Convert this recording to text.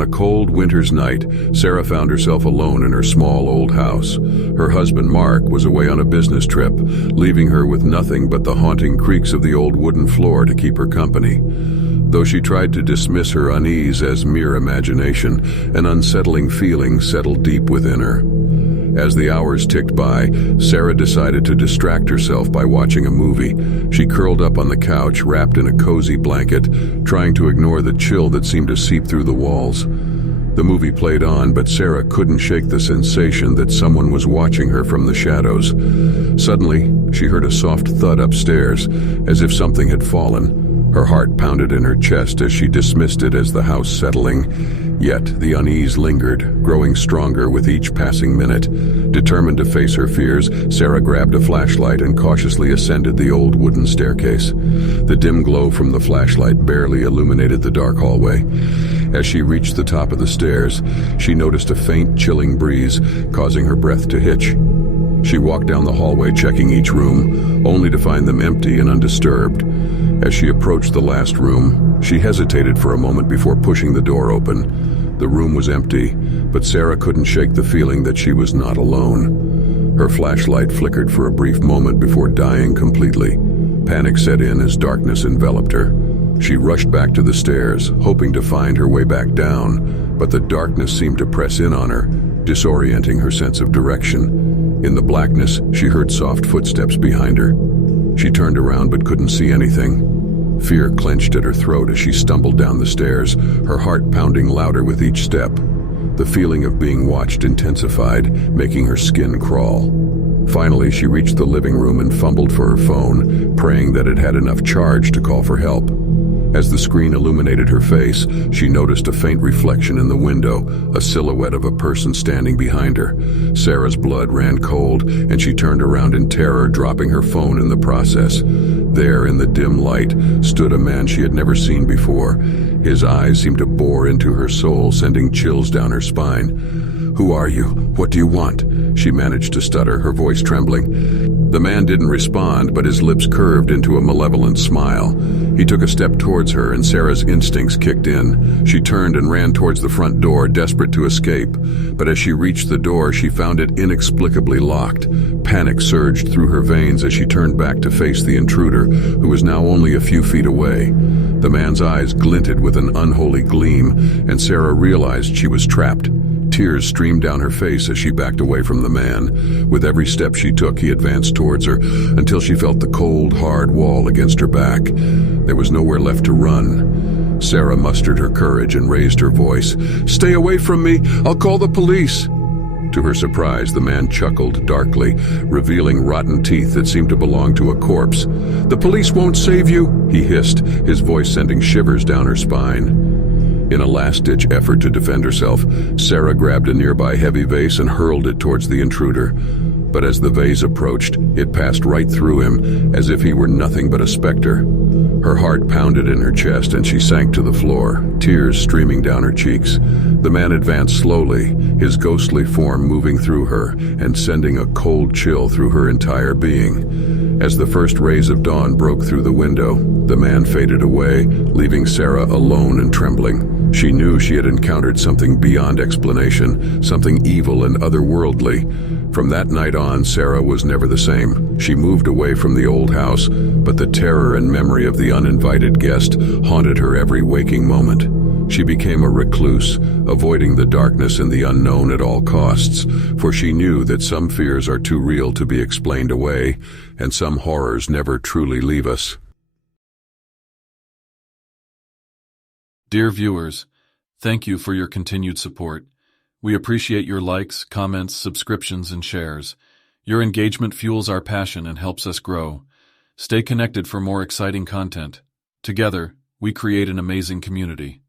On a cold winter's night, Sarah found herself alone in her small old house. Her husband, Mark, was away on a business trip, leaving her with nothing but the haunting creaks of the old wooden floor to keep her company. Though she tried to dismiss her unease as mere imagination, an unsettling feeling settled deep within her. As the hours ticked by, Sarah decided to distract herself by watching a movie. She curled up on the couch, wrapped in a cozy blanket, trying to ignore the chill that seemed to seep through the walls. The movie played on, but Sarah couldn't shake the sensation that someone was watching her from the shadows. Suddenly, she heard a soft thud upstairs, as if something had fallen. Her heart pounded in her chest as she dismissed it as the house settling. Yet the unease lingered, growing stronger with each passing minute. Determined to face her fears, Sarah grabbed a flashlight and cautiously ascended the old wooden staircase. The dim glow from the flashlight barely illuminated the dark hallway. As she reached the top of the stairs, she noticed a faint, chilling breeze, causing her breath to hitch. She walked down the hallway, checking each room, only to find them empty and undisturbed. As she approached the last room, she hesitated for a moment before pushing the door open. The room was empty, but Sarah couldn't shake the feeling that she was not alone. Her flashlight flickered for a brief moment before dying completely. Panic set in as darkness enveloped her. She rushed back to the stairs, hoping to find her way back down, but the darkness seemed to press in on her, disorienting her sense of direction. In the blackness, she heard soft footsteps behind her. She turned around but couldn't see anything. Fear clenched at her throat as she stumbled down the stairs, her heart pounding louder with each step. The feeling of being watched intensified, making her skin crawl. Finally, she reached the living room and fumbled for her phone, praying that it had enough charge to call for help. As the screen illuminated her face, she noticed a faint reflection in the window, a silhouette of a person standing behind her. Sarah's blood ran cold, and she turned around in terror, dropping her phone in the process. There, in the dim light, stood a man she had never seen before. His eyes seemed to bore into her soul, sending chills down her spine. "Who are you? What do you want?" she managed to stutter, her voice trembling. The man didn't respond, but his lips curved into a malevolent smile. He took a step towards her, and Sarah's instincts kicked in. She turned and ran towards the front door, desperate to escape. But as she reached the door, she found it inexplicably locked. Panic surged through her veins as she turned back to face the intruder, who was now only a few feet away. The man's eyes glinted with an unholy gleam, and Sarah realized she was trapped. Tears streamed down her face as she backed away from the man. With every step she took, he advanced towards her, until she felt the cold, hard wall against her back. There was nowhere left to run. Sarah mustered her courage and raised her voice. "Stay away from me! I'll call the police!" To her surprise, the man chuckled darkly, revealing rotten teeth that seemed to belong to a corpse. "The police won't save you," he hissed, his voice sending shivers down her spine. In a last-ditch effort to defend herself, Sarah grabbed a nearby heavy vase and hurled it towards the intruder. But as the vase approached, it passed right through him, as if he were nothing but a specter. Her heart pounded in her chest and she sank to the floor, tears streaming down her cheeks. The man advanced slowly, his ghostly form moving through her and sending a cold chill through her entire being. As the first rays of dawn broke through the window, the man faded away, leaving Sarah alone and trembling. She knew she had encountered something beyond explanation, something evil and otherworldly. From that night on, Sarah was never the same. She moved away from the old house, but the terror and memory of the uninvited guest haunted her every waking moment. She became a recluse, avoiding the darkness and the unknown at all costs, for she knew that some fears are too real to be explained away, and some horrors never truly leave us. Dear viewers, thank you for your continued support. We appreciate your likes, comments, subscriptions, and shares. Your engagement fuels our passion and helps us grow. Stay connected for more exciting content. Together, we create an amazing community.